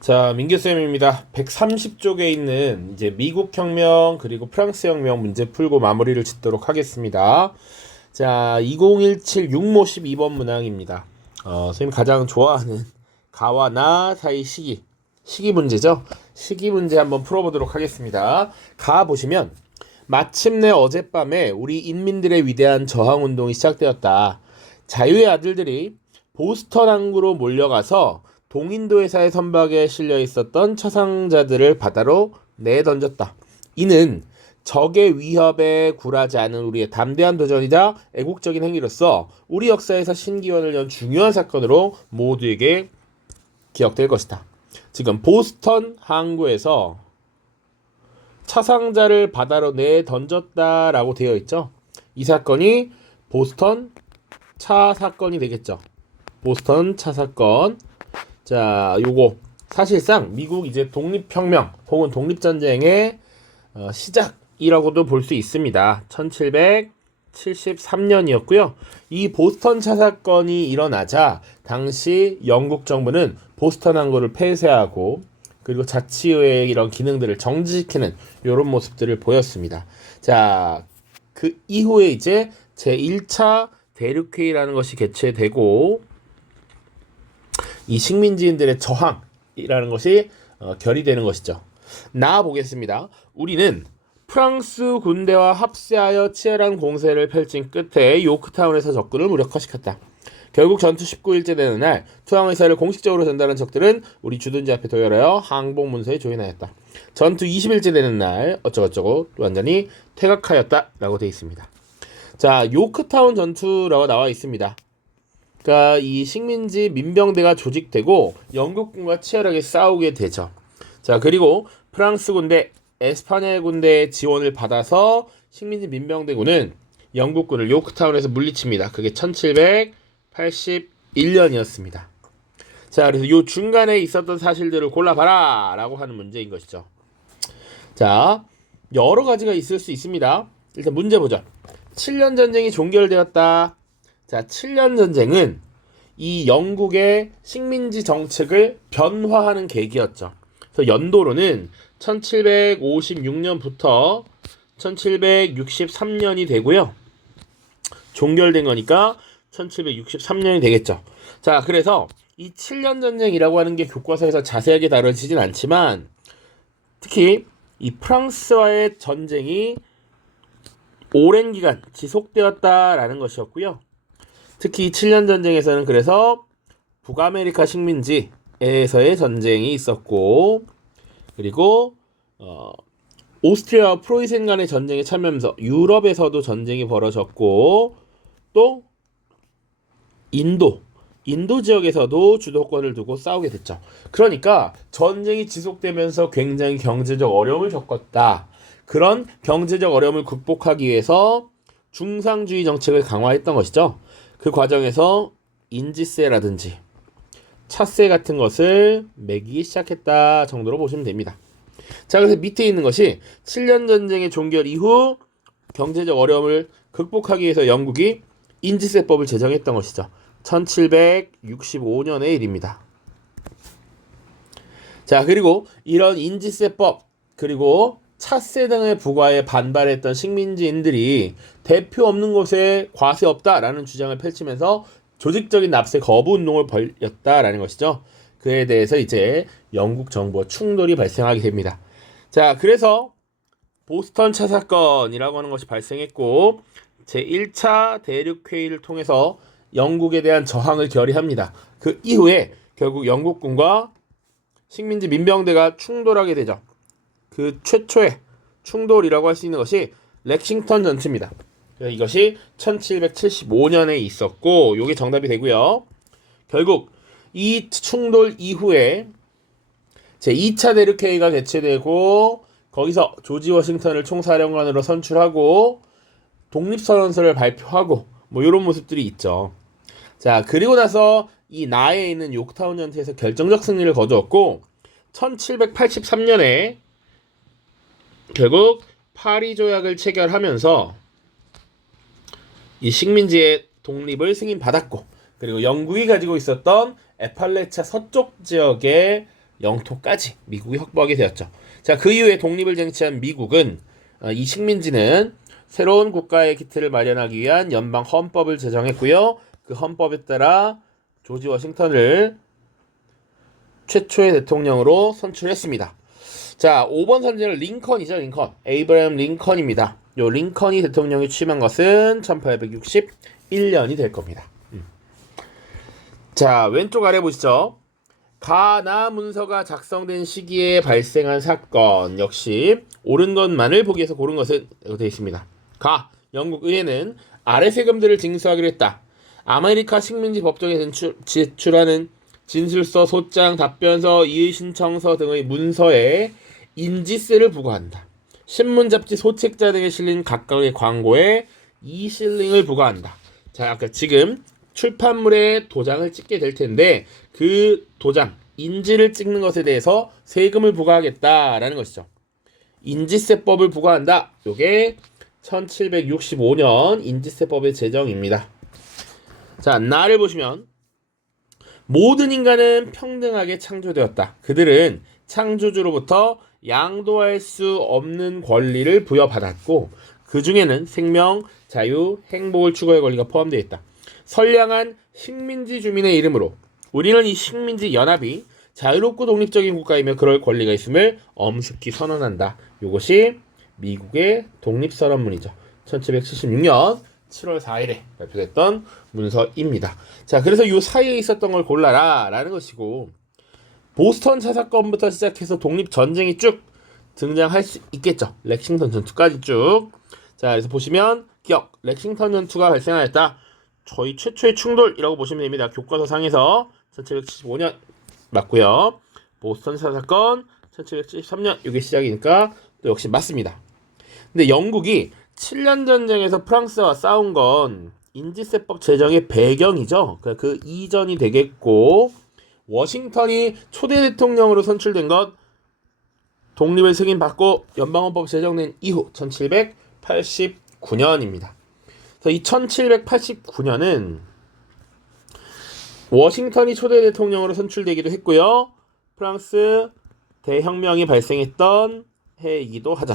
자, 민규쌤입니다. 130쪽에 있는 이제 미국 혁명 그리고 프랑스 혁명 문제 풀고 마무리를 짓도록 하겠습니다. 자, 2017 육모 12번 문항입니다. 선생님이 가장 좋아하는 가와 나 사이 시기 문제죠. 시기 문제 한번 풀어보도록 하겠습니다. 가 보시면 마침내 어젯밤에 우리 인민들의 위대한 저항운동이 시작되었다. 자유의 아들들이 보스턴 항구로 몰려가서 동인도 회사의 선박에 실려 있었던 초상자들을 바다로 내던졌다. 이는 적의 위협에 굴하지 않은 우리의 담대한 도전이자 애국적인 행위로서 우리 역사에서 신기원을 연 중요한 사건으로 모두에게 기억될 것이다. 지금 보스턴 항구에서 차상자를 바다로 내던졌다라고 되어 있죠. 이 사건이 보스턴 차 사건이 되겠죠. 보스턴 차 사건. 자, 요거 사실상 미국 이제 독립혁명 혹은 독립전쟁의 시작이라고도 볼 수 있습니다. 1773년이었고요. 이 보스턴 차 사건이 일어나자 당시 영국 정부는 보스턴 항구를 폐쇄하고 그리고 자치의회의 이런 기능들을 정지시키는 이런 모습들을 보였습니다. 자, 그 이후에 이제 제1차 대륙회의라는 것이 개최되고 이 식민지인들의 저항이라는 것이 결의되는 것이죠. 나아 보겠습니다. 우리는 프랑스 군대와 합세하여 치열한 공세를 펼친 끝에 요크타운에서 적군을 무력화시켰다. 결국 전투 19일째 되는 날 투항 의사를 공식적으로 전달한 적들은 우리 주둔지 앞에 도열하여 항복 문서에 조인하였다. 전투 20일째 되는 날 어쩌고저쩌고 완전히 퇴각하였다 라고 되어 있습니다. 자, 요크타운 전투라고 나와 있습니다. 그러니까 이 식민지 민병대가 조직되고 영국군과 치열하게 싸우게 되죠. 자, 그리고 프랑스 군대, 에스파냐 군대의 지원을 받아서 식민지 민병대군은 영국군을 요크타운에서 물리칩니다. 그게 1781년이었습니다. 자, 그래서 요 중간에 있었던 사실들을 골라봐라 라고 하는 문제인 것이죠. 자, 여러 가지가 있을 수 있습니다. 일단 문제 보죠. 7년 전쟁이 종결되었다. 자, 7년 전쟁은 이 영국의 식민지 정책을 변화하는 계기였죠. 그래서 연도로는 1756년부터 1763년이 되고요. 종결된 거니까 1763년이 되겠죠. 자, 그래서 이 7년 전쟁이라고 하는 게 교과서에서 자세하게 다뤄지진 않지만 특히 이 프랑스와의 전쟁이 오랜 기간 지속되었다라는 것이었고요. 특히 7년 전쟁에서는 그래서 북아메리카 식민지에서의 전쟁이 있었고 그리고 오스트리아와 프로이센 간의 전쟁에 참여하면서 유럽에서도 전쟁이 벌어졌고 또 인도 지역에서도 주도권을 두고 싸우게 됐죠. 그러니까 전쟁이 지속되면서 굉장히 경제적 어려움을 겪었다. 그런 경제적 어려움을 극복하기 위해서 중상주의 정책을 강화했던 것이죠. 그 과정에서 인지세라든지 차세 같은 것을 매기기 시작했다 정도로 보시면 됩니다. 자, 그래서 밑에 있는 것이 7년 전쟁의 종결 이후 경제적 어려움을 극복하기 위해서 영국이 인지세법을 제정했던 것이죠. 1765년의 일입니다. 자, 그리고 이런 인지세법 그리고 차세 등의 부과에 반발했던 식민지인들이 대표 없는 곳에 과세 없다라는 주장을 펼치면서 조직적인 납세 거부 운동을 벌였다라는 것이죠. 그에 대해서 이제 영국 정부와 충돌이 발생하게 됩니다. 자, 그래서 보스턴 차 사건이라고 하는 것이 발생했고 제1차 대륙회의를 통해서 영국에 대한 저항을 결의합니다. 그 이후에 결국 영국군과 식민지 민병대가 충돌하게 되죠. 그 최초의 충돌이라고 할 수 있는 것이 렉싱턴 전투입니다. 이것이 1775년에 있었고 이게 정답이 되고요. 결국 이 충돌 이후에 제2차 대륙회의가 개최되고 거기서 조지 워싱턴을 총사령관으로 선출하고 독립선언서를 발표하고 뭐 이런 모습들이 있죠. 자, 그리고 나서 이 나에 있는 요크타운 전투에서 결정적 승리를 거두었고 1783년에 결국 파리 조약을 체결하면서 이 식민지의 독립을 승인받았고 그리고 영국이 가지고 있었던 에팔레차 서쪽 지역의 영토까지 미국이 확보하게 되었죠. 자, 그 이후에 독립을 쟁취한 미국은 이 식민지는 새로운 국가의 기틀을 마련하기 위한 연방 헌법을 제정했고요. 그 헌법에 따라 조지 워싱턴을 최초의 대통령으로 선출했습니다. 자, 5번 선지자는 링컨이죠. 링컨. 에이브라함 링컨입니다. 요 링컨이 대통령이 취임한 것은 1861년이 될 겁니다. 자, 왼쪽 아래 보시죠. 가나 문서가 작성된 시기에 발생한 사건 역시 옳은 것만을 보기 위해서 고른 것은 되어 있습니다. 가, 영국 의회는 아래 세금들을 징수하기로 했다. 아메리카 식민지 법정에 제출하는 진술서, 소장, 답변서, 이의 신청서 등의 문서에 인지세를 부과한다. 신문, 잡지, 소책자 등에 실린 각각의 광고에 2실링을 부과한다. 자, 아까 지금 출판물에 도장을 찍게 될 텐데 그 도장, 인지를 찍는 것에 대해서 세금을 부과하겠다라는 것이죠. 인지세법을 부과한다. 요게 1765년 인지세법의 제정입니다. 자, 나를 보시면 모든 인간은 평등하게 창조되었다. 그들은 창조주로부터 양도할 수 없는 권리를 부여받았고 그 중에는 생명, 자유, 행복을 추구할 권리가 포함되어 있다. 선량한 식민지 주민의 이름으로 우리는 이 식민지 연합이 자유롭고 독립적인 국가이며 그럴 권리가 있음을 엄숙히 선언한다. 이것이 미국의 독립선언문이죠. 1776년 7월 4일에 발표됐던 문서입니다. 자, 그래서 이 사이에 있었던 걸 골라라 라는 것이고 보스턴 차 사건부터 시작해서 독립전쟁이 쭉 등장할 수 있겠죠. 렉싱턴 전투까지 쭉. 자, 그래서 보시면 기억, 렉싱턴 전투가 발생하였다. 저희 최초의 충돌이라고 보시면 됩니다. 교과서상에서 1775년 맞고요. 보스턴 차 사건 1773년 이게 시작이니까 또 역시 맞습니다. 근데 영국이 7년 전쟁에서 프랑스와 싸운 건 인지세법 제정의 배경이죠. 그 이전이 되겠고 워싱턴이 초대 대통령으로 선출된 것 독립을 승인받고 연방헌법 제정된 이후 1789년입니다. 그래서 이 1789년은 워싱턴이 초대 대통령으로 선출되기도 했고요. 프랑스 대혁명이 발생했던 해이기도 하죠.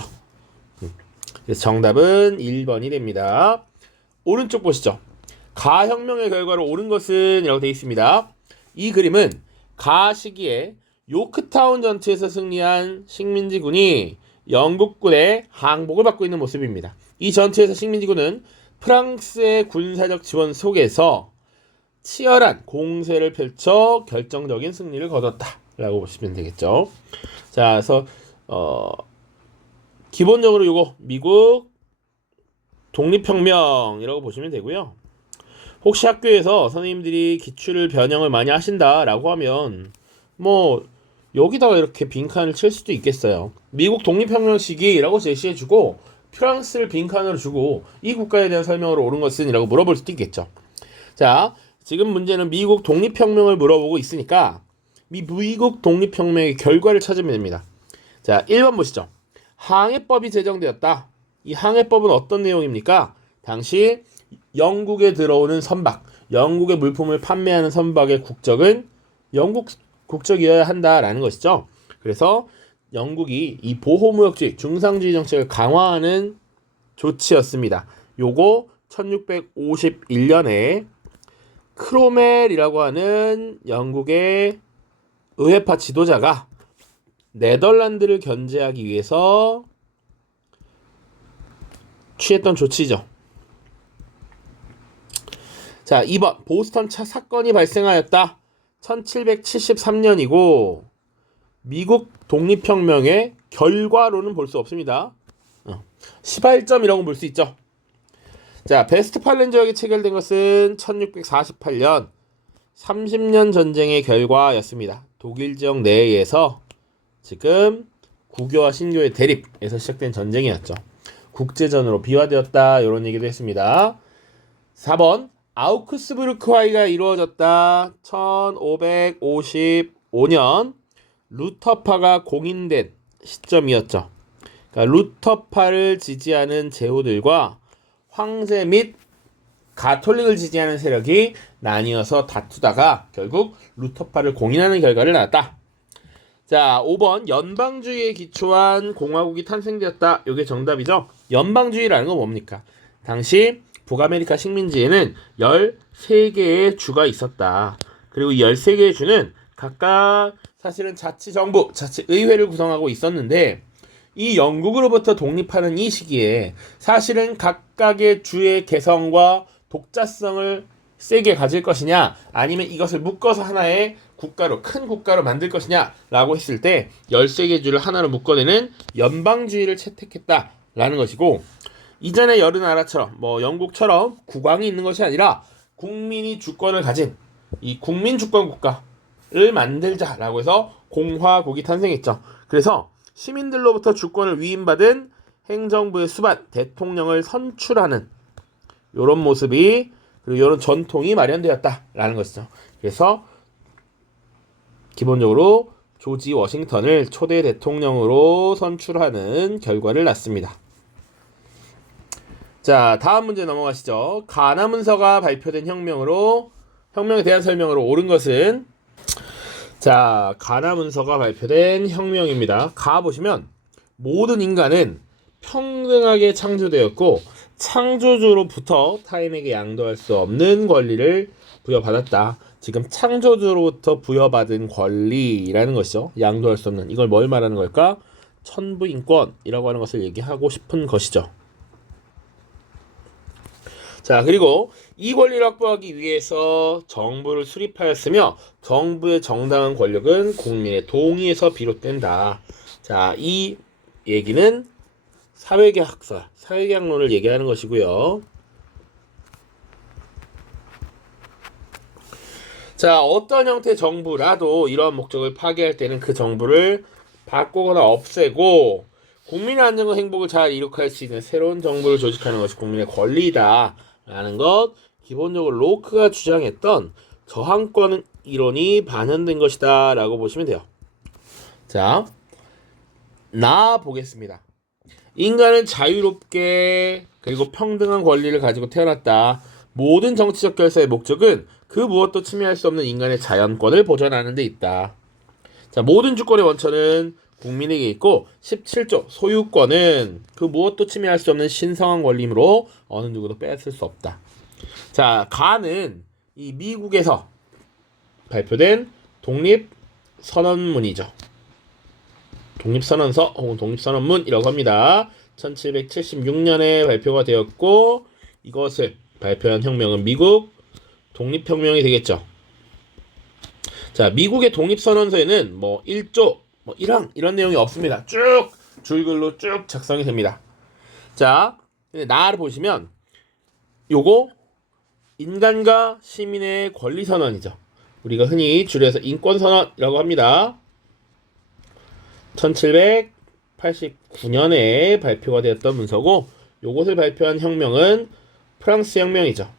그래서 정답은 1번이 됩니다. 오른쪽 보시죠. 가혁명의 결과로 옳은 것은 이라고 되어 있습니다. 이 그림은 가 시기에 요크타운 전투에서 승리한 식민지군이 영국군의 항복을 받고 있는 모습입니다. 이 전투에서 식민지군은 프랑스의 군사적 지원 속에서 치열한 공세를 펼쳐 결정적인 승리를 거뒀다라고 보시면 되겠죠. 자, 그래서 기본적으로 이거 미국 독립혁명이라고 보시면 되고요. 혹시 학교에서 선생님들이 기출을 변형을 많이 하신다라고 하면 뭐 여기다가 이렇게 빈칸을 칠 수도 있겠어요. 미국 독립혁명 시기라고 제시해주고 프랑스를 빈칸으로 주고 이 국가에 대한 설명으로 옳은 것은 이라고 물어볼 수도 있겠죠. 자, 지금 문제는 미국 독립혁명을 물어보고 있으니까 미국 독립혁명의 결과를 찾으면 됩니다. 자, 1번 보시죠. 항해법이 제정되었다. 이 항해법은 어떤 내용입니까? 당시 영국에 들어오는 선박, 영국의 물품을 판매하는 선박의 국적은 영국 국적이어야 한다라는 것이죠. 그래서 영국이 이 보호무역주의, 중상주의 정책을 강화하는 조치였습니다. 요거 1651년에 크로멜이라고 하는 영국의 의회파 지도자가 네덜란드를 견제하기 위해서 취했던 조치죠. 자, 2번 보스턴 차 사건이 발생하였다. 1773년이고 미국 독립혁명의 결과로는 볼 수 없습니다. 시발점이라고 볼 수 있죠. 자, 베스트팔렌 조약이 체결된 것은 1648년 30년 전쟁의 결과였습니다. 독일 지역 내에서 지금 구교와 신교의 대립에서 시작된 전쟁이었죠. 국제전으로 비화되었다 이런 얘기도 했습니다. 4번 아우크스부르크 화의가 이루어졌다. 1555년 루터파가 공인된 시점이었죠. 그러니까 루터파를 지지하는 제후들과 황제 및 가톨릭을 지지하는 세력이 나뉘어서 다투다가 결국 루터파를 공인하는 결과를 낳았다. 자, 5번 연방주의에 기초한 공화국이 탄생되었다. 이게 정답이죠. 연방주의라는 건 뭡니까? 당시 북아메리카 식민지에는 13개의 주가 있었다. 그리고 이 13개의 주는 각각 사실은 자치정부, 자치의회를 구성하고 있었는데 이 영국으로부터 독립하는 이 시기에 사실은 각각의 주의 개성과 독자성을 세게 가질 것이냐 아니면 이것을 묶어서 하나의 국가로 큰 국가로 만들 것이냐 라고 했을 때 13개 주를 하나로 묶어내는 연방주의를 채택했다라는 것이고 이전의 여러 나라처럼 뭐 영국처럼 국왕이 있는 것이 아니라 국민이 주권을 가진 이 국민 주권 국가를 만들자라고 해서 공화국이 탄생했죠. 그래서 시민들로부터 주권을 위임받은 행정부의 수반, 대통령을 선출하는 이런 모습이 그리고 이런 전통이 마련되었다라는 것이죠. 그래서 기본적으로 조지 워싱턴을 초대 대통령으로 선출하는 결과를 낳습니다. 자, 다음 문제 넘어가시죠. 가나문서가 발표된 혁명에 대한 설명으로 옳은 것은 자, 가나문서가 발표된 혁명입니다. 가 보시면 모든 인간은 평등하게 창조되었고 창조주로부터 타인에게 양도할 수 없는 권리를 부여받았다. 지금 창조주로부터 부여받은 권리라는 것이죠. 양도할 수 없는. 이걸 뭘 말하는 걸까? 천부인권이라고 하는 것을 얘기하고 싶은 것이죠. 자, 그리고 이 권리를 확보하기 위해서 정부를 수립하였으며 정부의 정당한 권력은 국민의 동의에서 비롯된다. 자, 이 얘기는 사회계약론을 얘기하는 것이고요. 자, 어떤 형태의 정부라도 이러한 목적을 파괴할 때는 그 정부를 바꾸거나 없애고 국민의 안정과 행복을 잘 이룩할 수 있는 새로운 정부를 조직하는 것이 국민의 권리다 라는 것, 기본적으로 로크가 주장했던 저항권 이론이 반영된 것이다 라고 보시면 돼요. 자, 보겠습니다. 인간은 자유롭게 그리고 평등한 권리를 가지고 태어났다. 모든 정치적 결사의 목적은 그 무엇도 침해할 수 없는 인간의 자연권을 보존하는 데 있다. 자, 모든 주권의 원천은 국민에게 있고 17조 소유권은 그 무엇도 침해할 수 없는 신성한 권리이므로 어느 누구도 뺏을 수 없다. 자, 가는 이 미국에서 발표된 독립선언문이죠. 독립선언서 혹은 독립선언문이라고 합니다. 1776년에 발표가 되었고 이것을 발표한 혁명은 미국 독립혁명이 되겠죠. 자, 미국의 독립선언서에는 뭐 1조, 뭐 1항 이런 내용이 없습니다. 쭉 줄글로 쭉 작성이 됩니다. 자, 나를 보시면 요거 인간과 시민의 권리선언이죠. 우리가 흔히 줄여서 인권선언이라고 합니다. 1789년에 발표가 되었던 문서고 요것을 발표한 혁명은 프랑스 혁명이죠.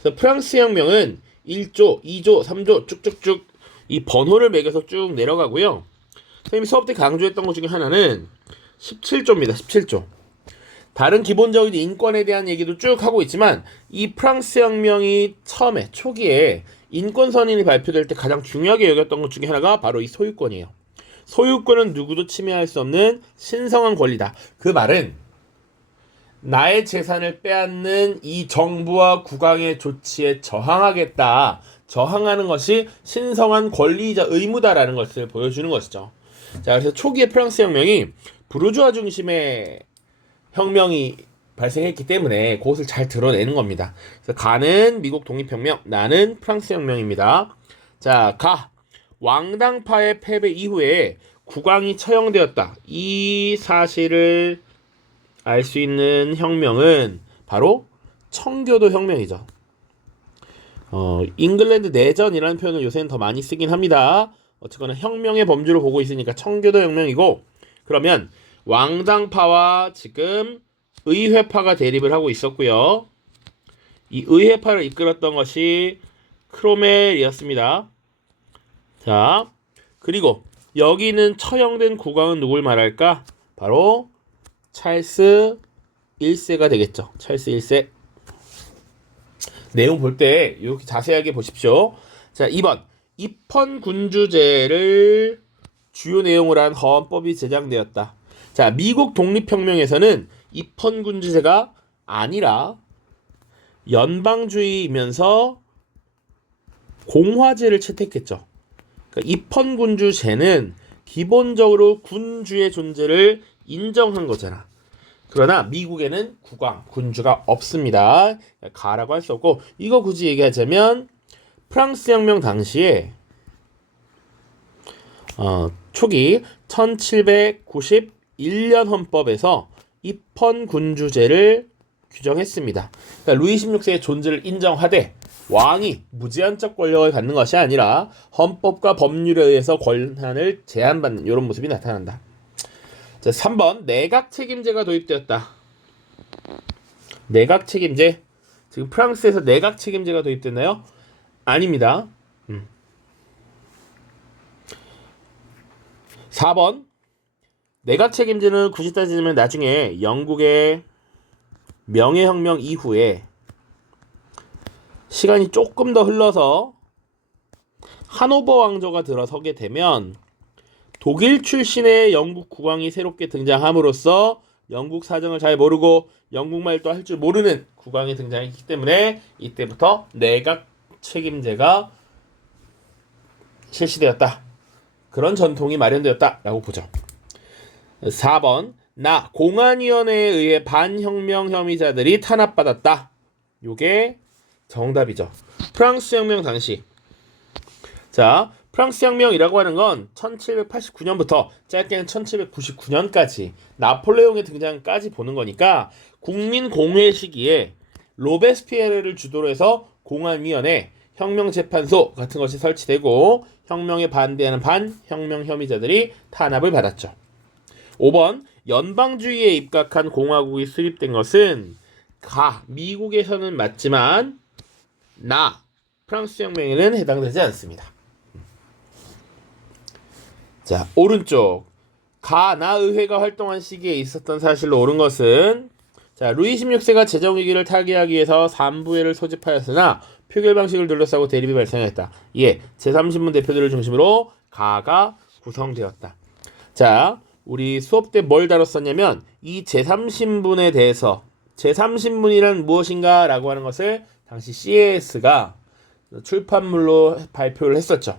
그래서 프랑스 혁명은 1조, 2조, 3조 쭉쭉쭉 이 번호를 매겨서 쭉 내려가고요. 선생님이 수업 때 강조했던 것 중에 하나는 17조입니다. 17조. 다른 기본적인 인권에 대한 얘기도 쭉 하고 있지만 이 프랑스 혁명이 초기에 인권 선언이 발표될 때 가장 중요하게 여겼던 것 중에 하나가 바로 이 소유권이에요. 소유권은 누구도 침해할 수 없는 신성한 권리다. 그 말은 나의 재산을 빼앗는 이 정부와 국왕의 조치에 저항하겠다. 저항하는 것이 신성한 권리이자 의무다라는 것을 보여주는 것이죠. 자, 그래서 초기의 프랑스 혁명이 부르주아 중심의 혁명이 발생했기 때문에 그것을 잘 드러내는 겁니다. 그래서 가는 미국 독립혁명, 나는 프랑스 혁명입니다. 자, 왕당파의 패배 이후에 국왕이 처형되었다. 이 사실을 알 수 있는 혁명은 바로 청교도 혁명이죠. 잉글랜드 내전이라는 표현을 요새는 더 많이 쓰긴 합니다. 어쨌거나 혁명의 범주로 보고 있으니까 청교도 혁명이고, 그러면 왕당파와 지금 의회파가 대립을 하고 있었고요. 이 의회파를 이끌었던 것이 크로멜이었습니다. 자, 그리고 여기는 처형된 국왕은 누굴 말할까? 바로 찰스 1세가 되겠죠. 찰스 1세. 내용 볼 때 이렇게 자세하게 보십시오. 자, 2번 입헌군주제를 주요 내용을 한 헌법이 제정되었다. 자, 미국 독립혁명에서는 입헌군주제가 아니라 연방주의이면서 공화제를 채택했죠. 그러니까 입헌군주제는 기본적으로 군주의 존재를 인정한 거잖아. 그러나 미국에는 국왕, 군주가 없습니다. 가라고 할 수 없고, 이거 굳이 얘기하자면 프랑스 혁명 당시에 초기 1791년 헌법에서 입헌군주제를 규정했습니다. 그러니까 루이 16세의 존재를 인정하되 왕이 무제한적 권력을 갖는 것이 아니라 헌법과 법률에 의해서 권한을 제한받는 이런 모습이 나타난다. 자, 3번 내각 책임제가 도입되었다. 내각 책임제. 지금 프랑스에서 내각 책임제가 도입됐나요? 아닙니다. 4번 내각 책임제는 굳이 따지면 나중에 영국의 명예혁명 이후에 시간이 조금 더 흘러서 하노버 왕조가 들어서게 되면 독일 출신의 영국 국왕이 새롭게 등장함으로써 영국 사정을 잘 모르고 영국말도 할 줄 모르는 국왕이 등장했기 때문에 이때부터 내각 책임제가 실시되었다. 그런 전통이 마련되었다라고 보죠. 4번 공안위원회에 의해 반혁명 혐의자들이 탄압받았다. 요게 정답이죠. 프랑스 혁명 당시. 자, 프랑스 혁명이라고 하는 건 1789년부터 짧게는 1799년까지 나폴레옹의 등장까지 보는 거니까 국민공회 시기에 로베스피에르를 주도로 해서 공안위원회, 혁명재판소 같은 것이 설치되고 혁명에 반대하는 반혁명 혐의자들이 탄압을 받았죠. 5번 연방주의에 입각한 공화국이 수립된 것은 미국에서는 맞지만 프랑스 혁명에는 해당되지 않습니다. 자, 오른쪽 의회가 활동한 시기에 있었던 사실로 옳은 것은 자, 루이 16세가 재정위기를 타개하기 위해서 3부회를 소집하였으나 표결 방식을 둘러싸고 대립이 발생했다. 이에 제30문 대표들을 중심으로 가가 구성되었다. 자, 우리 수업 때 뭘 다뤘었냐면 이 제30문에 대해서 제30문이란 무엇인가 라고 하는 것을 당시 CAS가 출판물로 발표를 했었죠.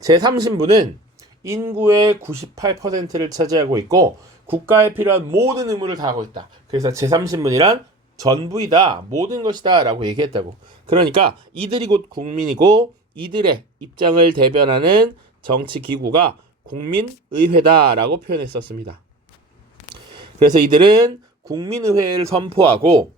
제30문은 인구의 98%를 차지하고 있고 국가에 필요한 모든 의무를 다하고 있다. 그래서 제30문이란 전부이다, 모든 것이다 라고 얘기했다고. 그러니까 이들이 곧 국민이고 이들의 입장을 대변하는 정치기구가 국민의회다라고 표현했었습니다. 그래서 이들은 국민의회를 선포하고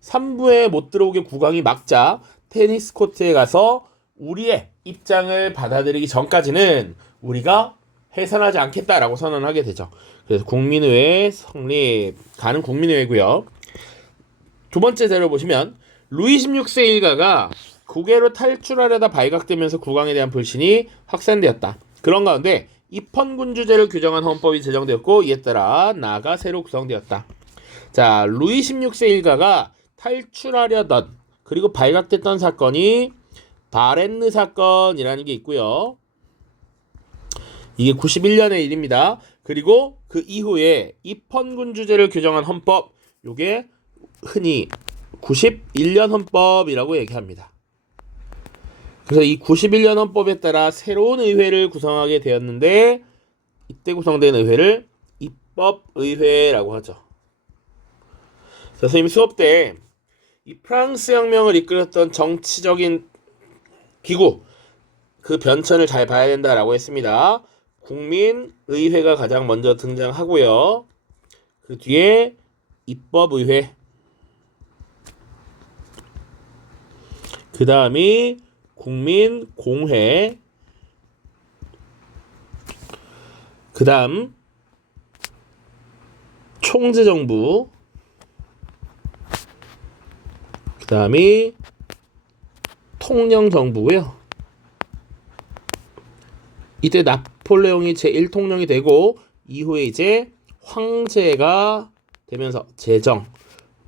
3부에 못 들어오게 국왕이 막자 테니스 코트에 가서 우리의 입장을 받아들이기 전까지는 우리가 해산하지 않겠다라고 선언하게 되죠. 그래서 국민의회 성립, 가는 국민의회고요. 두 번째 자료 보시면 루이 16세 일가가 국외로 탈출하려다 발각되면서 국왕에 대한 불신이 확산되었다. 그런 가운데 입헌군주제를 규정한 헌법이 제정되었고 이에 따라 나가 새로 구성되었다. 자, 루이 16세 일가가 탈출하려던 그리고 발각됐던 사건이 바렌느 사건이라는 게 있고요. 이게 91년의 일입니다. 그리고 그 이후에 입헌군주제를 규정한 헌법, 요게 흔히 91년 헌법이라고 얘기합니다. 그래서 이 91년 헌법에 따라 새로운 의회를 구성하게 되었는데 이때 구성된 의회를 입법의회라고 하죠. 선생님 수업 때 이 프랑스 혁명을 이끌었던 정치적인 기구, 그 변천을 잘 봐야 된다라고 했습니다. 국민의회가 가장 먼저 등장하고요. 그 뒤에 입법의회, 그 다음이 국민공회, 그 다음 총재정부, 그 다음이 통령정부고요. 이때 나폴레옹이 제1통령이 되고 이후에 이제 황제가 되면서 제정,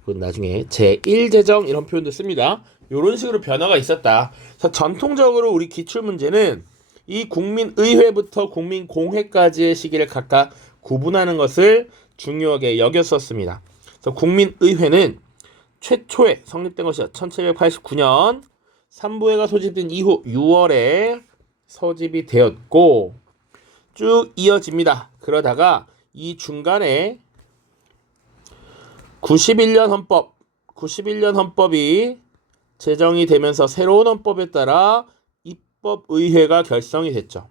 나중에 제1제정 이런 표현도 씁니다. 이런 식으로 변화가 있었다. 그래서 전통적으로 우리 기출문제는 이 국민의회부터 국민공회까지의 시기를 각각 구분하는 것을 중요하게 여겼었습니다. 그래서 국민의회는 최초에 성립된 것이 1789년 3부회가 소집된 이후 6월에 소집이 되었고 쭉 이어집니다. 그러다가 이 중간에 91년 헌법이 제정이 되면서 새로운 헌법에 따라 입법의회가 결성이 됐죠.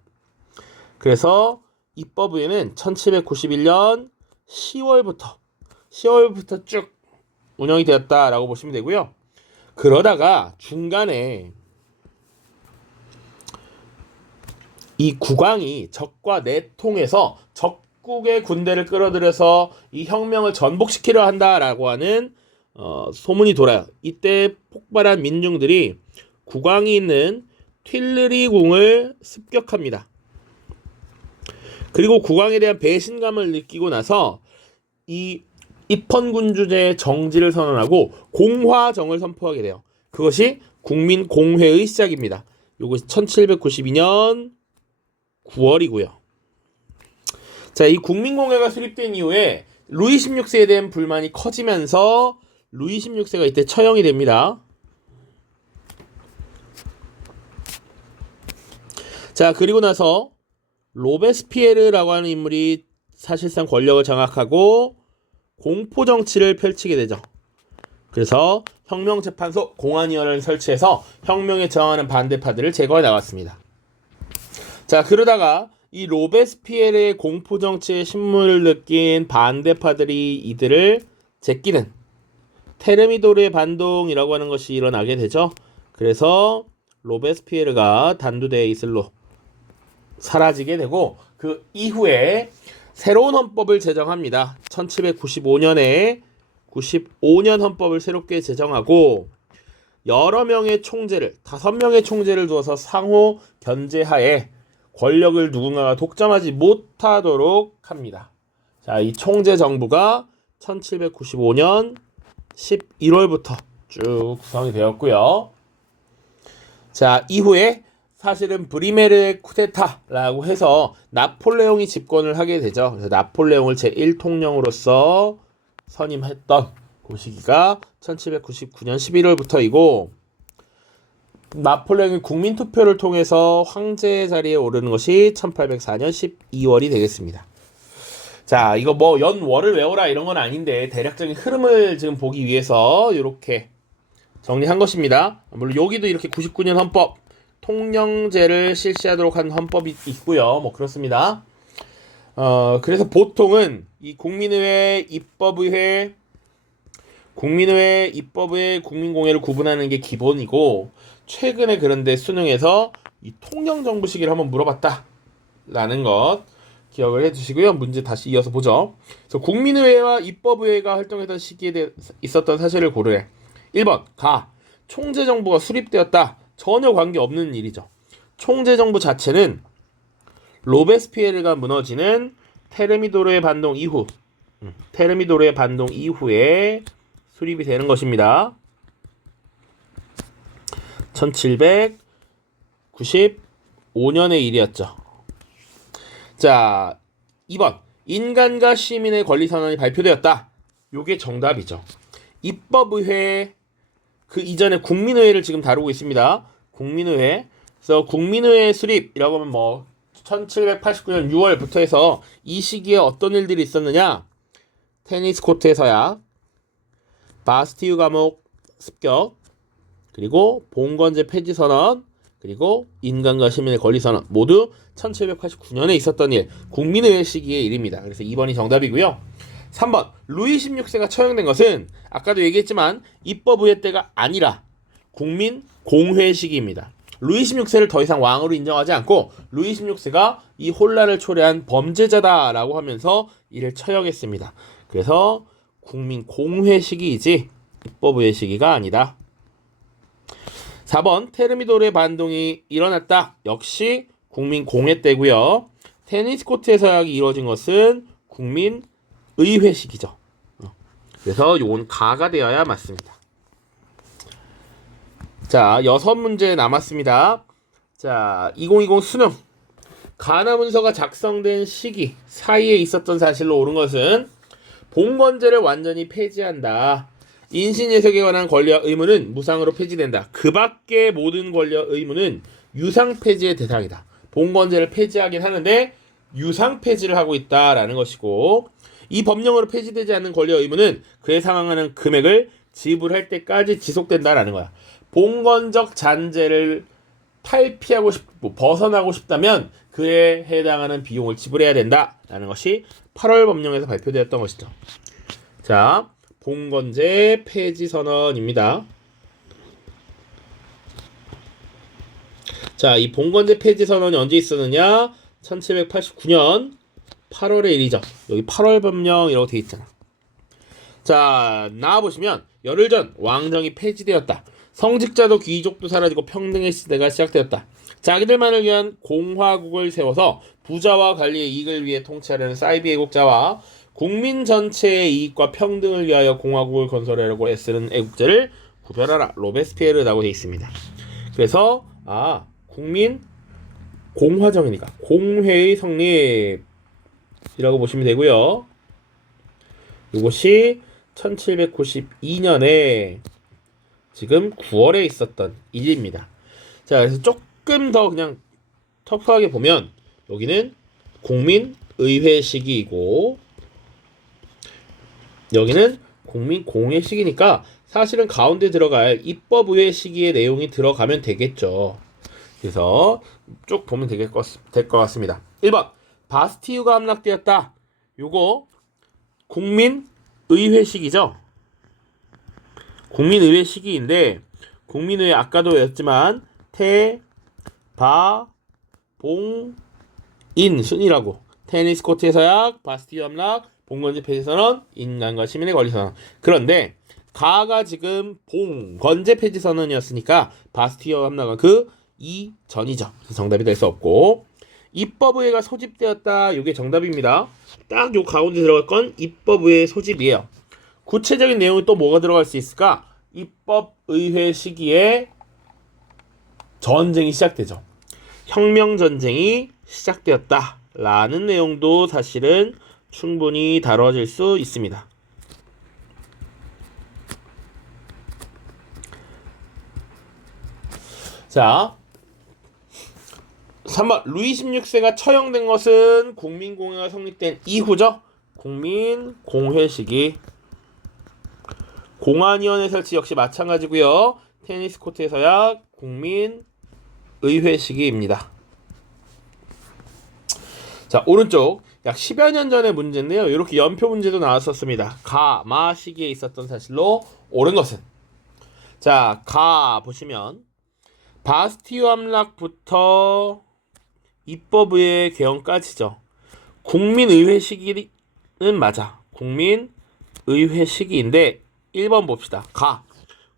그래서 입법의회는 1791년 10월부터 쭉 운영이 되었다라고 보시면 되고요. 그러다가 중간에 이 국왕이 적과 내통해서 적국의 군대를 끌어들여서 이 혁명을 전복시키려 한다라고 하는 소문이 돌아요. 이때 폭발한 민중들이 국왕이 있는 튠르리 궁을 습격합니다. 그리고 국왕에 대한 배신감을 느끼고 나서 이 입헌군주제의 정지를 선언하고 공화정을 선포하게 돼요. 그것이 국민공회의 시작입니다. 이것이 1792년 9월이고요. 자, 이 국민공회가 수립된 이후에 루이 16세에 대한 불만이 커지면서 루이 16세가 이때 처형이 됩니다. 자, 그리고 나서 로베스피에르라고 하는 인물이 사실상 권력을 장악하고 공포 정치를 펼치게 되죠. 그래서 혁명재판소 공안위원회를 설치해서 혁명에 저항하는 반대파들을 제거해 나갔습니다. 자, 그러다가 이 로베스피에르의 공포 정치의 신문을 느낀 반대파들이 이들을 제끼는 테르미도르의 반동이라고 하는 것이 일어나게 되죠. 그래서 로베스피에르가 단두대의 이슬로 사라지게 되고 그 이후에 새로운 헌법을 제정합니다. 1795년에 95년 헌법을 새롭게 제정하고 여러 명의 총재를 5명의 총재를 두어서 상호 견제하에 권력을 누군가가 독점하지 못하도록 합니다. 자, 이 총재 정부가 1795년 11월부터 쭉 구성이 되었고요. 자, 이후에 사실은 브리메르의 쿠데타라고 해서 나폴레옹이 집권을 하게 되죠. 그래서 나폴레옹을 제1통령으로서 선임했던 그 시기가 1799년 11월부터이고 나폴레옹이 국민투표를 통해서 황제 자리에 오르는 것이 1804년 12월이 되겠습니다. 자, 이거 뭐 연월을 외워라 이런 건 아닌데 대략적인 흐름을 지금 보기 위해서 이렇게 정리한 것입니다. 물론 여기도 이렇게 99년 헌법 통령제를 실시하도록 한 헌법이 있고요. 뭐 그렇습니다. 그래서 보통은 이 국민의회, 입법의회, 국민공회를 구분하는 게 기본이고 최근에 그런데 수능에서 이 통령정부 시기를 한번 물어봤다라는 것 기억을 해주시고요. 문제 다시 이어서 보죠. 그래서 국민의회와 입법의회가 활동했던 시기에 있었던 사실을 고르래. 1번 가. 총재정부가 수립되었다. 전혀 관계없는 일이죠. 총재정부 자체는 로베스피에르가 무너지는 테르미도르의 반동 이후에 수립이 되는 것입니다. 1795년의 일이었죠. 자, 2번 인간과 시민의 권리선언이 발표되었다. 요게 정답이죠. 입법의회 그 이전에 국민의회를 지금 다루고 있습니다. 국민의회. 그래서 국민의회 수립이라고 하면 뭐 1789년 6월부터 해서 이 시기에 어떤 일들이 있었느냐? 테니스 코트의 서약, 바스티유 감옥 습격, 그리고 봉건제 폐지 선언, 그리고 인간과 시민의 권리 선언 모두 1789년에 있었던 일, 국민의회 시기의 일입니다. 그래서 2번이 정답이고요. 3번 루이 16세가 처형된 것은 아까도 얘기했지만 입법의회 때가 아니라 국민공회 시기입니다. 루이 16세를 더 이상 왕으로 인정하지 않고 루이 16세가 이 혼란을 초래한 범죄자다라고 하면서 이를 처형했습니다. 그래서 국민공회 시기이지 입법의회 시기가 아니다. 4번 테르미도르의 반동이 일어났다. 역시 국민공회 때고요. 테니스 코트의 서약이 이루어진 것은 국민의회 시기죠. 그래서 요건 가가 되어야 맞습니다. 자, 6문제 남았습니다. 자, 2020 수능 가나 문서가 작성된 시기 사이에 있었던 사실로 옳은 것은 봉건제를 완전히 폐지한다. 인신예색에 관한 권리와 의무는 무상으로 폐지된다. 그 밖의 모든 권리와 의무는 유상 폐지의 대상이다. 봉건제를 폐지하긴 하는데 유상 폐지를 하고 있다라는 것이고, 이 법령으로 폐지되지 않는 권리와 의무는 그에 상응하는 금액을 지불할 때까지 지속된다라는 거야. 봉건적 잔재를 탈피하고 싶고 벗어나고 싶다면 그에 해당하는 비용을 지불해야 된다라는 것이 8월 법령에서 발표되었던 것이죠. 자, 봉건제 폐지 선언입니다. 자, 이 봉건제 폐지 선언이 언제 있었느냐? 1789년 8월의 일이죠. 여기 8월 법령이라고 되어 있잖아. 자, 나와보시면 열흘 전 왕정이 폐지되었다. 성직자도 귀족도 사라지고 평등의 시대가 시작되었다. 자기들만을 위한 공화국을 세워서 부자와 관리의 이익을 위해 통치하려는 사이비 애국자와 국민 전체의 이익과 평등을 위하여 공화국을 건설하려고 애쓰는 애국자를 구별하라. 로베스피에르라고 되어 있습니다. 그래서 국민 공화정이니까 공회의 성립이라고 보시면 되고요. 이것이 1792년에 지금 9월에 있었던 일입니다. 자, 그래서 조금 더 그냥 터프하게 보면 여기는 국민의회 시기이고 여기는 국민공회 시기니까 사실은 가운데 들어갈 입법의회 시기의 내용이 들어가면 되겠죠. 그래서 쭉 보면 될 것 같습니다. 1번 바스티유가 함락되었다. 요거 국민의회 시기죠. 국민의회 시기인데 국민의회 아까도 외웠지만 태, 바, 봉, 인 순이라고. 테니스 코트의 서약, 바스티유 함락, 봉건제 폐지 선언, 인간과 시민의 권리 선언. 그런데 가가 지금 봉건제 폐지 선언이었으니까 바스티유 함락은 그 이전이죠. 정답이 될 수 없고, 입법의회가 소집되었다. 이게 정답입니다. 딱 요 가운데 들어갈 건 입법의회 소집이에요. 구체적인 내용이 또 뭐가 들어갈 수 있을까? 입법의회 시기에 전쟁이 시작되죠. 혁명전쟁이 시작되었다 라는 내용도 사실은 충분히 다뤄질 수 있습니다. 자, 3번 루이 16세가 처형된 것은 국민공회가 성립된 이후죠. 국민공회 시기. 공안위원회 설치 역시 마찬가지고요. 테니스 코트의 서약 국민의회 시기입니다. 자, 오른쪽 약 10여 년 전의 문제인데요. 이렇게 연표 문제도 나왔었습니다. 가, 마 시기에 있었던 사실로 옳은 것은, 자, 가 보시면 바스티유 함락부터 입법의회 개헌까지죠. 국민의회 시기는 맞아. 국민의회 시기인데 1번 봅시다. 가,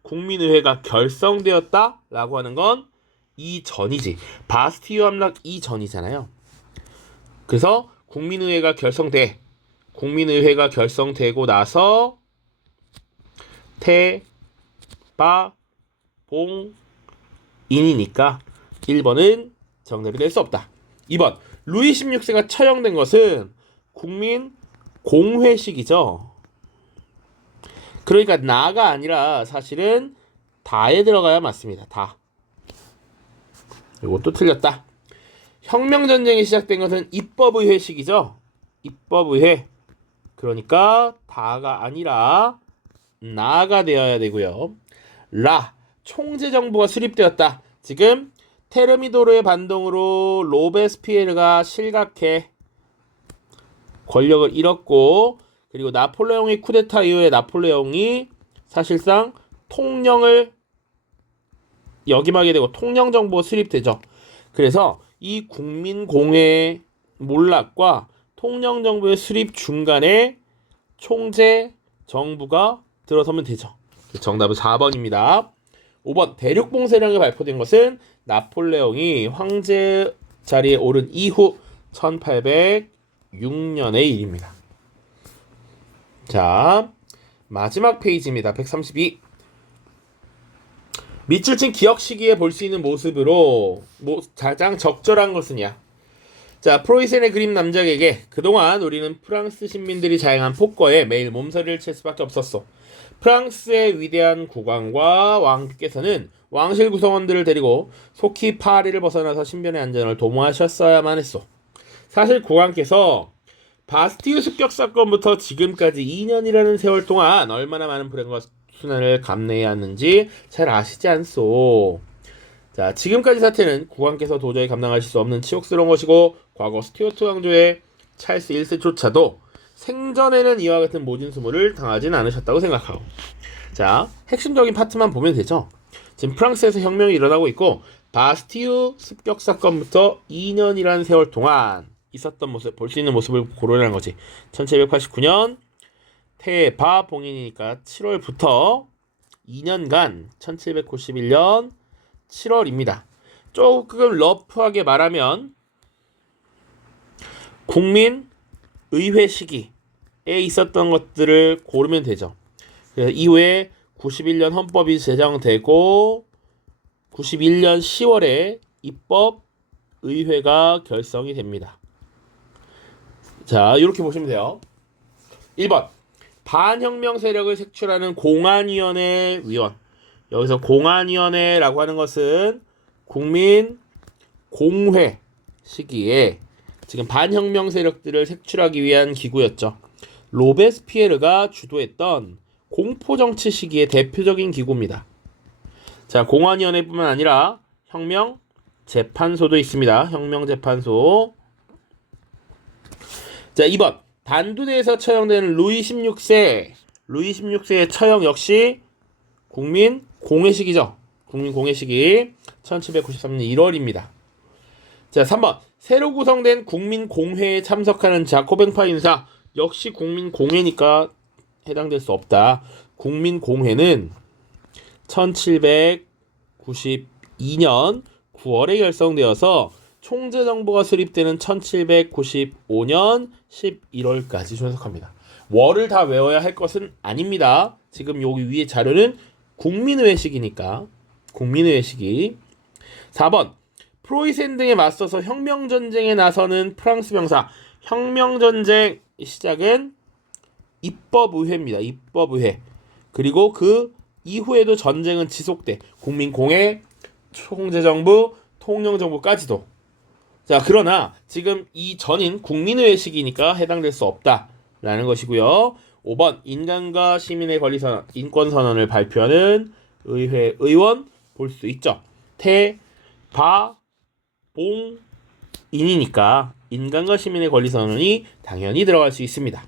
국민의회가 결성되었다 라고 하는 건 이전이지. 바스티유 함락 이전이잖아요. 그래서 국민의회가 결성되고 나서 태, 바, 봉, 인이니까 1번은 정답이 될 수 없다. 2번 루이 16세가 처형된 것은 국민공회 시기죠. 그러니까 나가 아니라 사실은 다에 들어가야 맞습니다. 다. 이것도 틀렸다. 혁명전쟁이 시작된 것은 입법의회 시기죠. 입법의회. 그러니까 다가 아니라 나가 되어야 되고요. 라, 총재정부가 수립되었다. 지금 테르미도르의 반동으로 로베스피에르가 실각해 권력을 잃었고, 그리고 나폴레옹의 쿠데타 이후에 나폴레옹이 사실상 통령을 역임하게 되고 통령정부가 수립되죠. 그래서 이 국민공회 몰락과 통령정부의 수립 중간에 총재정부가 들어서면 되죠. 정답은 4번입니다. 5번 대륙봉쇄령이 발표된 것은 나폴레옹이 황제 자리에 오른 이후 1806년의 일입니다. 자, 마지막 페이지입니다. 132. 밑줄 친 기억 시기에 볼 수 있는 모습으로 가장 적절한 것은야. 자, 프로이센의 그림 남작에게 그동안 우리는 프랑스 시민들이 자행한 폭거에 매일 몸서리를 칠 수밖에 없었어. 프랑스의 위대한 국왕과 왕께서는 왕실 구성원들을 데리고 속히 파리를 벗어나서 신변의 안전을 도모하셨어야만 했어. 사실 국왕께서 바스티유 습격 사건부터 지금까지 2년이라는 세월 동안 얼마나 많은 불행과 수난을 감내해야 하는지 잘 아시지 않소. 자, 지금까지 사태는 국왕께서 도저히 감당하실 수 없는 치욕스러운 것이고 과거 스튜어트 왕조의 찰스 1세조차도 생전에는 이와 같은 모진수모를 당하진 않으셨다고 생각하고, 자, 핵심적인 파트만 보면 되죠. 지금 프랑스에서 혁명이 일어나고 있고 바스티유 습격 사건부터 2년이라는 세월 동안 있었던 모습, 볼 수 있는 모습을 고려하는 거지. 1789년 태바 봉인이니까 7월부터 2년간 1791년 7월입니다. 조금 러프하게 말하면 국민의회 시기에 있었던 것들을 고르면 되죠. 그래서 이후에 91년 헌법이 제정되고 91년 10월에 입법의회가 결성이 됩니다. 자, 이렇게 보시면 돼요. 1번 반혁명 세력을 색출하는 공안위원회 위원. 여기서 공안위원회라고 하는 것은 국민공회 시기에 지금 반혁명 세력들을 색출하기 위한 기구였죠. 로베스피에르가 주도했던 공포정치 시기의 대표적인 기구입니다. 자, 공안위원회뿐만 아니라 혁명재판소도 있습니다. 혁명재판소. 자, 2번 단두대에서 처형된 루이 16세의 처형 역시 국민공회 시기죠. 국민공회 시기 1793년 1월입니다. 자, 3번 새로 구성된 국민공회에 참석하는 자코뱅파 인사 역시 국민공회니까 해당될 수 없다. 국민공회는 1792년 9월에 결성되어서 총재정부가 수립되는 1795년 11월까지 존속합니다. 월을 다 외워야 할 것은 아닙니다. 지금 여기 위에 자료는 국민의회 시기니까 국민의회 시기. 4번 프로이센 등에 맞서서 혁명전쟁에 나서는 프랑스 병사. 혁명전쟁 시작은 입법의회입니다. 입법의회. 그리고 그 이후에도 전쟁은 지속돼. 국민공회, 총재정부, 통영정부까지도. 자, 그러나 지금 이 전인 국민의회 시기니까 해당될 수 없다라는 것이고요. 5번 인간과 시민의 권리선언, 인권선언을 발표하는 의회 의원 볼 수 있죠. 태바봉인이니까 인간과 시민의 권리선언이 당연히 들어갈 수 있습니다.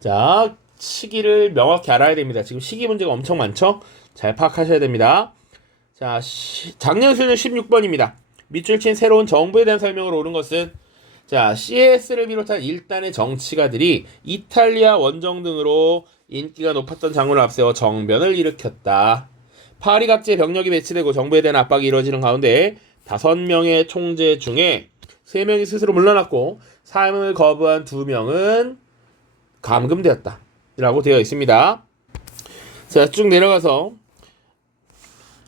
자, 시기를 명확히 알아야 됩니다. 지금 시기 문제가 엄청 많죠? 잘 파악하셔야 됩니다. 자, 작년 수능 16번입니다. 밑줄 친 새로운 정부에 대한 설명을 옳은 것은, 자, CS를 비롯한 일단의 정치가들이 이탈리아 원정 등으로 인기가 높았던 장군을 앞세워 정변을 일으켰다. 파리 각지에 병력이 배치되고 정부에 대한 압박이 이루어지는 가운데 5명의 총재 중에 3명이 스스로 물러났고 사임을 거부한 2명은 감금되었다 라고 되어 있습니다. 자, 쭉 내려가서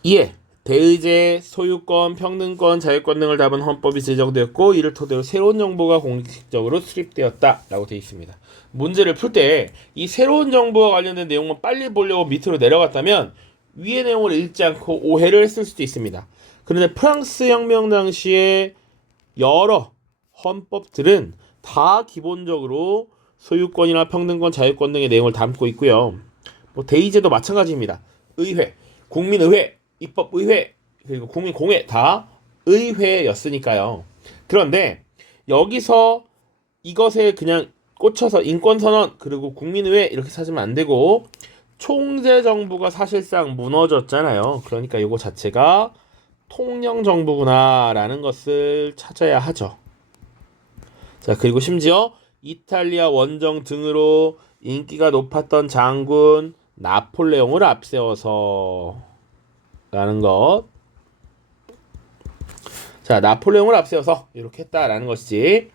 이에 대의제, 소유권, 평등권, 자유권 등을 담은 헌법이 제정되었고 이를 토대로 새로운 정부가 공식적으로 수립되었다 라고 되어 있습니다. 문제를 풀 때 이 새로운 정부와 관련된 내용만 빨리 보려고 밑으로 내려갔다면 위의 내용을 읽지 않고 오해를 했을 수도 있습니다. 그런데 프랑스 혁명 당시에 여러 헌법들은 다 기본적으로 소유권이나 평등권, 자유권 등의 내용을 담고 있고요. 뭐 대의제도 마찬가지입니다. 의회, 국민의회, 입법의회, 그리고 국민공회 다 의회였으니까요. 그런데 여기서 이것에 그냥 꽂혀서 인권선언 그리고 국민의회 이렇게 찾으면 안 되고 총재정부가 사실상 무너졌잖아요. 그러니까 이거 자체가 통영정부구나 라는 것을 찾아야 하죠. 자, 그리고 심지어 이탈리아 원정 등으로 인기가 높았던 장군 나폴레옹을 앞세워서 라는 것. 자, 나폴레옹을 앞세워서 이렇게 했다라는 것이지.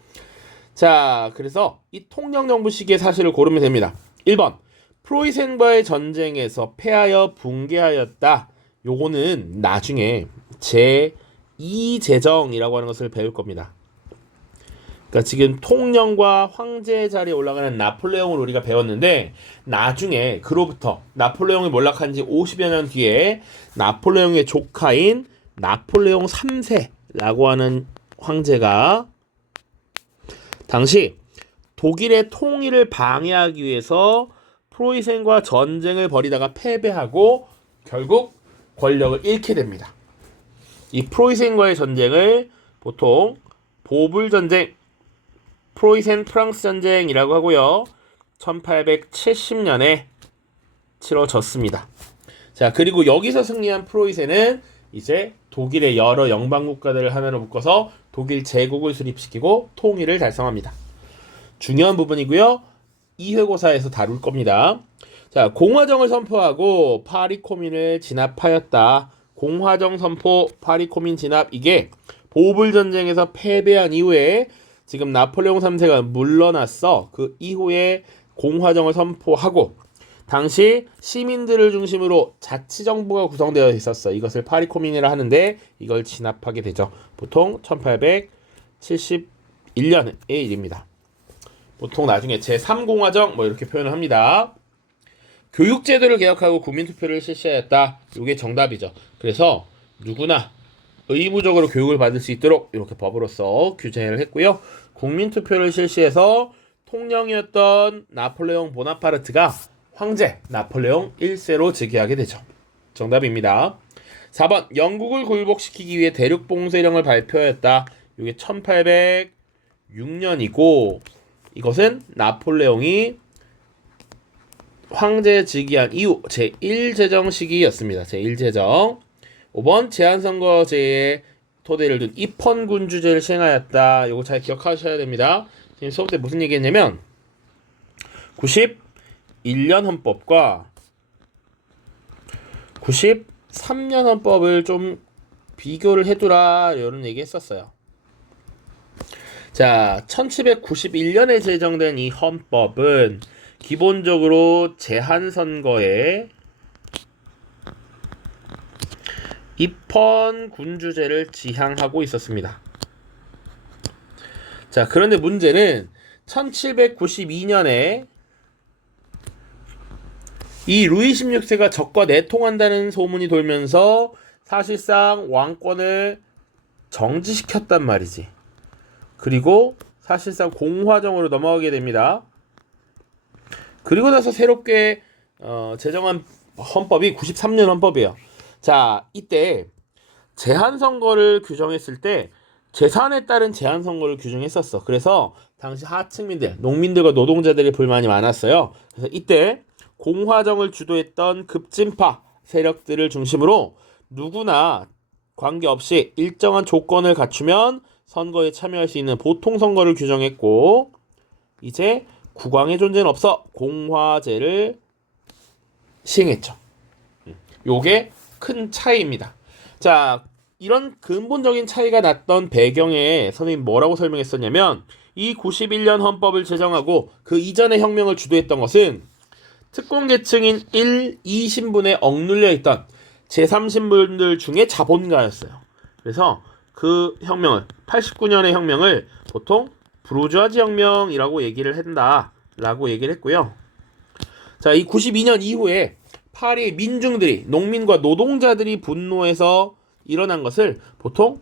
자, 그래서 이 통영정부 시기의 사실을 고르면 됩니다. 1번 프로이센과의 전쟁에서 패하여 붕괴하였다. 요거는 나중에 제2제정이라고 하는 것을 배울 겁니다. 그러니까 지금 통령과 황제의 자리에 올라가는 나폴레옹을 우리가 배웠는데 나중에 그로부터 나폴레옹이 몰락한 지 50여 년 뒤에 나폴레옹의 조카인 나폴레옹 3세라고 하는 황제가 당시 독일의 통일을 방해하기 위해서 프로이센과 전쟁을 벌이다가 패배하고 결국 권력을 잃게 됩니다. 이 프로이센과의 전쟁을 보통 보불 전쟁, 프로이센 프랑스 전쟁이라고 하고요. 1870년에 치러졌습니다. 자, 그리고 여기서 승리한 프로이센은 이제 독일의 여러 영방 국가들을 하나로 묶어서 독일 제국을 수립시키고 통일을 달성합니다. 중요한 부분이고요. 2회고사에서 다룰 겁니다. 자, 공화정을 선포하고 파리 코민을 진압하였다. 공화정 선포, 파리 코민 진압, 이게 보불 전쟁에서 패배한 이후에 지금 나폴레옹 3세가 물러났어. 그 이후에 공화정을 선포하고 당시 시민들을 중심으로 자치정부가 구성되어 있었어. 이것을 파리 코민이라 하는데 이걸 진압하게 되죠. 보통 1871년의 일입니다. 보통 나중에 제3공화정 뭐 이렇게 표현을 합니다. 교육제도를 개혁하고 국민투표를 실시하였다. 이게 정답이죠. 그래서 누구나 의무적으로 교육을 받을 수 있도록 이렇게 법으로서 규제를 했고요. 국민투표를 실시해서 통령이었던 나폴레옹 보나파르트가 황제 나폴레옹 1세로 즉위하게 되죠. 정답입니다. 4번 영국을 굴복시키기 위해 대륙봉쇄령을 발표하였다. 이게 1806년이고 이것은 나폴레옹이 황제 즉위한 이후 제1제정 시기였습니다. 제1제정. 5번 제한선거제의 토대를 둔 입헌군주제를 시행하였다. 이거 잘 기억하셔야 됩니다. 지금 수업 때 무슨 얘기했냐면 91년 헌법과 93년 헌법을 좀 비교를 해두라 이런 얘기 했었어요. 자, 1791년에 제정된 이 헌법은 기본적으로 제한선거에 입헌군주제를 지향하고 있었습니다. 자, 그런데 문제는 1792년에 이 루이 16세가 적과 내통한다는 소문이 돌면서 사실상 왕권을 정지시켰단 말이지. 그리고 사실상 공화정으로 넘어가게 됩니다. 그리고 나서 새롭게 제정한 헌법이 93년 헌법이에요. 자, 이때 제한선거를 규정했을 때 재산에 따른 제한선거를 규정했었어. 그래서 당시 하층민들, 농민들과 노동자들의 불만이 많았어요. 그래서 이때 공화정을 주도했던 급진파 세력들을 중심으로 누구나 관계없이 일정한 조건을 갖추면 선거에 참여할 수 있는 보통선거를 규정했고 이제 국왕의 존재는 없어 공화제를 시행했죠. 요게 큰 차이입니다. 자, 이런 근본적인 차이가 났던 배경에 선생님 뭐라고 설명했었냐면 이 91년 헌법을 제정하고 그 이전의 혁명을 주도했던 것은 특권계층인 1, 2신분에 억눌려 있던 제3신분들 중에 자본가였어요. 그래서 그 혁명을 89년의 혁명을 보통 부르주아지 혁명이라고 얘기를 한다라고 얘기를 했고요. 자, 이 92년 이후에 파리 민중들이 농민과 노동자들이 분노해서 일어난 것을 보통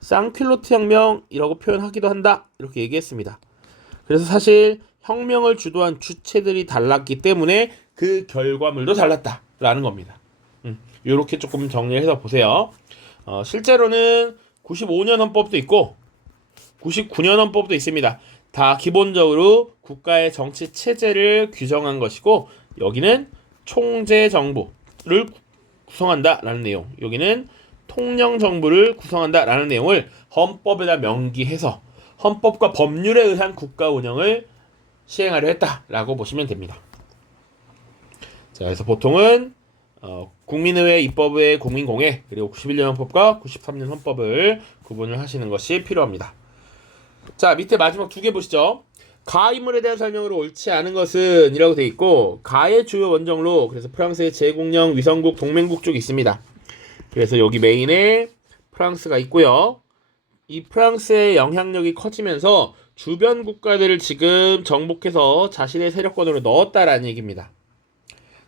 상큘로트 혁명이라고 표현하기도 한다 이렇게 얘기했습니다. 그래서 사실 혁명을 주도한 주체들이 달랐기 때문에 그 결과물도 달랐다라는 겁니다. 이렇게 조금 정리해서 보세요. 실제로는 95년 헌법도 있고 99년 헌법도 있습니다. 다 기본적으로 국가의 정치 체제를 규정한 것이고 여기는 총재 정부를 구성한다라는 내용, 여기는 통령 정부를 구성한다라는 내용을 헌법에다 명기해서 헌법과 법률에 의한 국가 운영을 시행하려 했다라고 보시면 됩니다. 자, 그래서 보통은 국민의회 입법의 국민공회 그리고 91년 헌법과 93년 헌법을 구분을 하시는 것이 필요합니다. 자, 밑에 마지막 두 개 보시죠. 가 인물에 대한 설명으로 옳지 않은 것은 이라고 되어 있고 가의 주요 원정로, 그래서 프랑스의 제국령, 위성국, 동맹국 쪽이 있습니다. 그래서 여기 메인에 프랑스가 있고요. 이 프랑스의 영향력이 커지면서 주변 국가들을 지금 정복해서 자신의 세력권으로 넣었다라는 얘기입니다.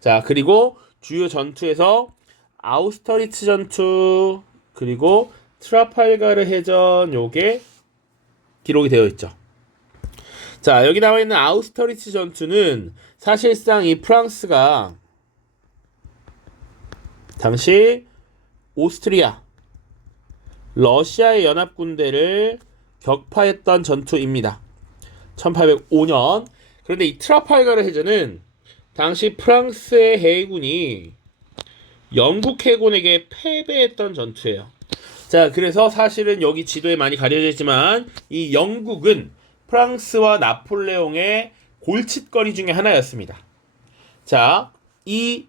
자, 그리고 주요 전투에서 아우스터리츠 전투 그리고 트라팔가르 해전 요게 기록이 되어 있죠. 자, 여기 나와 있는 아우스터리츠 전투는 사실상 이 프랑스가 당시 오스트리아, 러시아의 연합군대를 격파했던 전투입니다. 1805년. 그런데 이 트라팔가르 해전은 당시 프랑스의 해군이 영국 해군에게 패배했던 전투예요. 자, 그래서 사실은 여기 지도에 많이 가려져 있지만 이 영국은 프랑스와 나폴레옹의 골칫거리 중에 하나였습니다. 자, 이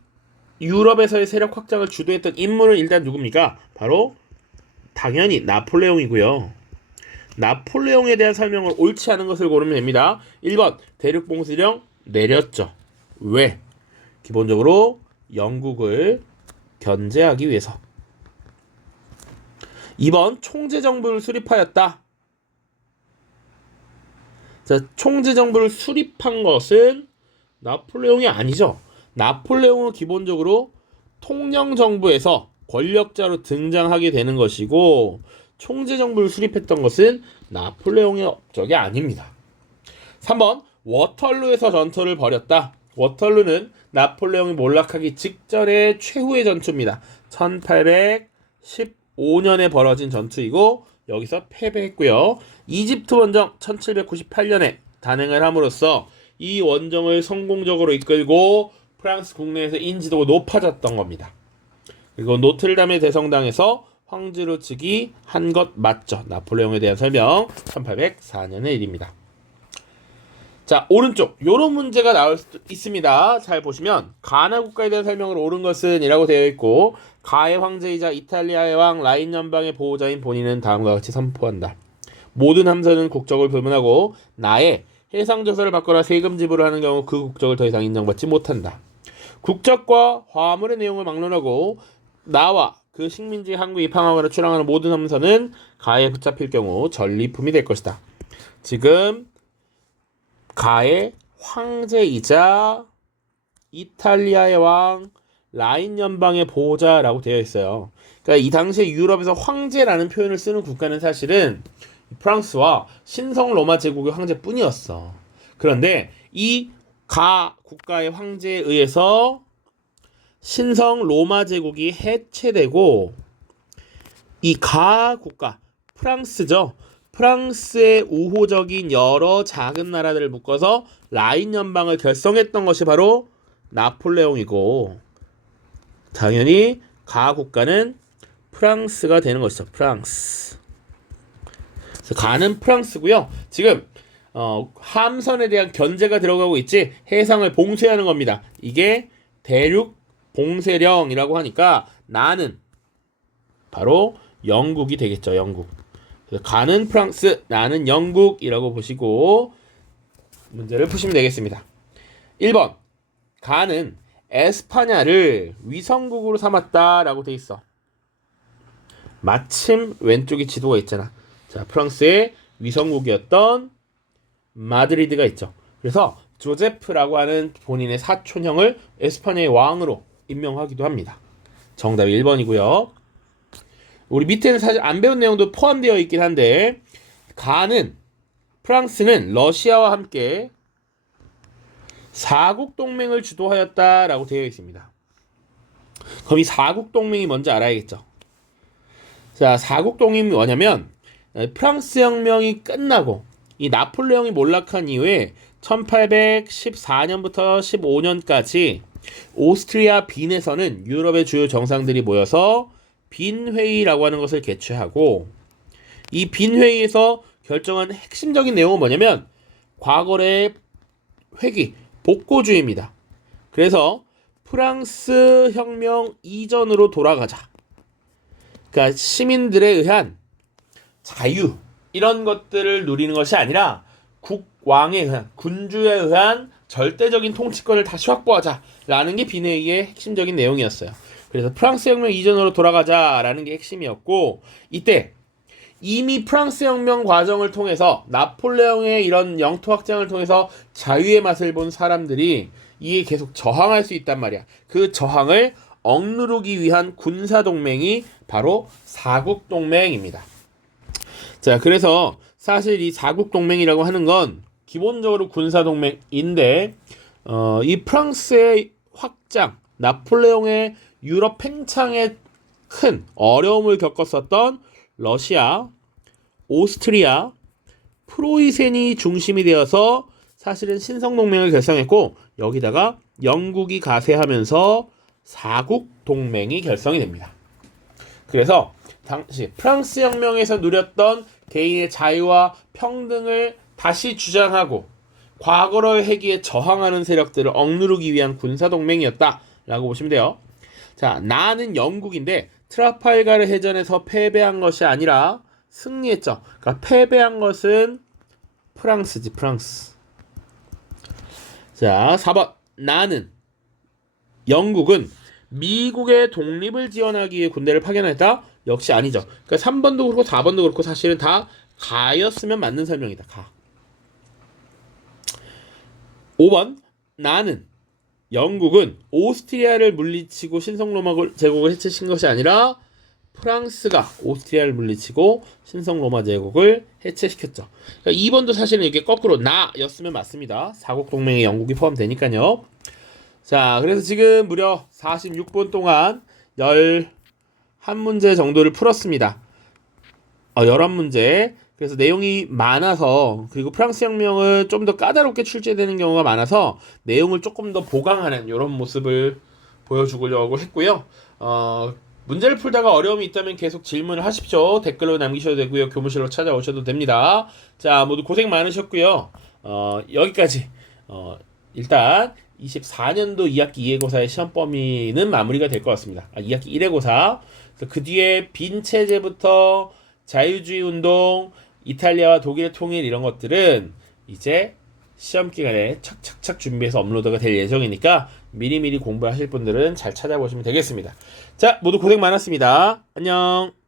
유럽에서의 세력 확장을 주도했던 인물은 일단 누굽니까? 바로 당연히 나폴레옹이고요. 나폴레옹에 대한 설명을 옳지 않은 것을 고르면 됩니다. 1번 대륙봉쇄령 내렸죠. 왜? 기본적으로 영국을 견제하기 위해서. 2번 총재정부를 수립하였다. 자, 총재정부를 수립한 것은 나폴레옹이 아니죠. 나폴레옹은 기본적으로 통령정부에서 권력자로 등장하게 되는 것이고 총재정부를 수립했던 것은 나폴레옹의 업적이 아닙니다. 3번 워털루에서 전투를 벌였다. 워털루는 나폴레옹이 몰락하기 직전의 최후의 전투입니다. 1815년에 벌어진 전투이고 여기서 패배했고요. 이집트 원정 1798년에 단행을 함으로써 이 원정을 성공적으로 이끌고 프랑스 국내에서 인지도가 높아졌던 겁니다. 그리고 노트르담의 대성당에서 황제로 즉위한 것 맞죠? 나폴레옹에 대한 설명 1804년의 일입니다. 자, 오른쪽 요런 문제가 나올 수도 있습니다. 잘 보시면 가나 국가에 대한 설명을 옳은 것은 이라고 되어 있고 가의 황제이자 이탈리아의 왕 라인 연방의 보호자인 본인은 다음과 같이 선포한다. 모든 함선은 국적을 불문하고 나의 해상조사를 받거나 세금 지불을 하는 경우 그 국적을 더 이상 인정받지 못한다. 국적과 화물의 내용을 막론하고 나와 그 식민지 항구에 입항하거나 출항하는 모든 함선은 가에 붙잡힐 경우 전리품이 될 것이다. 지금 가의 황제이자 이탈리아의 왕 라인 연방의 보호자라고 되어 있어요. 그러니까 이 당시에 유럽에서 황제라는 표현을 쓰는 국가는 사실은 프랑스와 신성 로마 제국의 황제뿐이었어. 그런데 이 가 국가의 황제에 의해서 신성 로마 제국이 해체되고 이 가 국가 프랑스죠. 프랑스의 우호적인 여러 작은 나라들을 묶어서 라인 연방을 결성했던 것이 바로 나폴레옹이고 당연히 가 국가는 프랑스가 되는 것이죠. 프랑스. 그래서 가는 프랑스고요. 지금 함선에 대한 견제가 들어가고 있지 해상을 봉쇄하는 겁니다. 이게 대륙 봉쇄령이라고 하니까 나는 바로 영국이 되겠죠. 영국. 그래서 가는 프랑스, 나는 영국이라고 보시고 문제를 푸시면 되겠습니다. 1번 가는 에스파냐를 위성국으로 삼았다라고 돼 있어. 마침 왼쪽에 지도가 있잖아. 자, 프랑스의 위성국이었던 마드리드가 있죠. 그래서 조제프라고 하는 본인의 사촌형을 에스파냐의 왕으로 임명하기도 합니다. 정답이 1번이고요. 우리 밑에는 사실 안 배운 내용도 포함되어 있긴 한데 프랑스는 러시아와 함께 사국동맹을 주도하였다라고 되어 있습니다. 그럼 이 사국동맹이 뭔지 알아야겠죠. 자, 사국동맹이 뭐냐면 프랑스 혁명이 끝나고 이 나폴레옹이 몰락한 이후에 1814년부터 15년까지 오스트리아 빈에서는 유럽의 주요 정상들이 모여서 빈회의라고 하는 것을 개최하고 이 빈회의에서 결정한 핵심적인 내용은 뭐냐면 과거의 회귀, 복고주의입니다. 그래서 프랑스 혁명 이전으로 돌아가자. 그러니까 시민들에 의한 자유 이런 것들을 누리는 것이 아니라 국왕에 의한 군주에 의한 절대적인 통치권을 다시 확보하자라는 게 빈회의의 핵심적인 내용이었어요. 그래서 프랑스 혁명 이전으로 돌아가자라는 게 핵심이었고 이때 이미 프랑스 혁명 과정을 통해서 나폴레옹의 이런 영토 확장을 통해서 자유의 맛을 본 사람들이 이에 계속 저항할 수 있단 말이야. 그 저항을 억누르기 위한 군사 동맹이 바로 사국 동맹입니다. 자, 그래서 사실 이 사국 동맹이라고 하는 건 기본적으로 군사 동맹인데 이 프랑스의 확장, 나폴레옹의 유럽 팽창에 큰 어려움을 겪었었던 러시아, 오스트리아, 프로이센이 중심이 되어서 사실은 신성동맹을 결성했고 여기다가 영국이 가세하면서 사국동맹이 결성이 됩니다. 그래서 당시 프랑스 혁명에서 누렸던 개인의 자유와 평등을 다시 주장하고 과거의 해기에 저항하는 세력들을 억누르기 위한 군사동맹이었다라고 보시면 돼요. 자, 나는 영국인데 트라팔가르 해전에서 패배한 것이 아니라 승리했죠. 그러니까 패배한 것은 프랑스지, 프랑스. 자, 4번. 나는 영국은 미국의 독립을 지원하기 위해 군대를 파견했다? 역시 아니죠. 그러니까 3번도 그렇고 4번도 그렇고 사실은 다 가였으면 맞는 설명이다. 가. 5번. 나는 영국은 오스트리아를 물리치고 신성로마 제국을 해체시킨 것이 아니라 프랑스가 오스트리아를 물리치고 신성로마 제국을 해체시켰죠. 그러니까 2번도 사실은 이렇게 거꾸로 나였으면 맞습니다. 사국동맹에 영국이 포함되니까요. 자, 그래서 지금 무려 46분 동안 11문제 정도를 풀었습니다. 11문제. 그래서 내용이 많아서, 그리고 프랑스 혁명은 좀 더 까다롭게 출제되는 경우가 많아서 내용을 조금 더 보강하는 이런 모습을 보여주려고 했고요. 문제를 풀다가 어려움이 있다면 계속 질문을 하십시오. 댓글로 남기셔도 되고요. 교무실로 찾아오셔도 됩니다. 자, 모두 고생 많으셨고요. 여기까지. 일단 24년도 2학기 2회고사의 시험 범위는 마무리가 될 것 같습니다. 2학기 1회고사. 그 뒤에 빈 체제부터 자유주의 운동, 이탈리아와 독일의 통일 이런 것들은 이제 시험 기간에 착착착 준비해서 업로드가 될 예정이니까 미리미리 공부하실 분들은 잘 찾아보시면 되겠습니다. 자, 모두 고생 많았습니다. 안녕.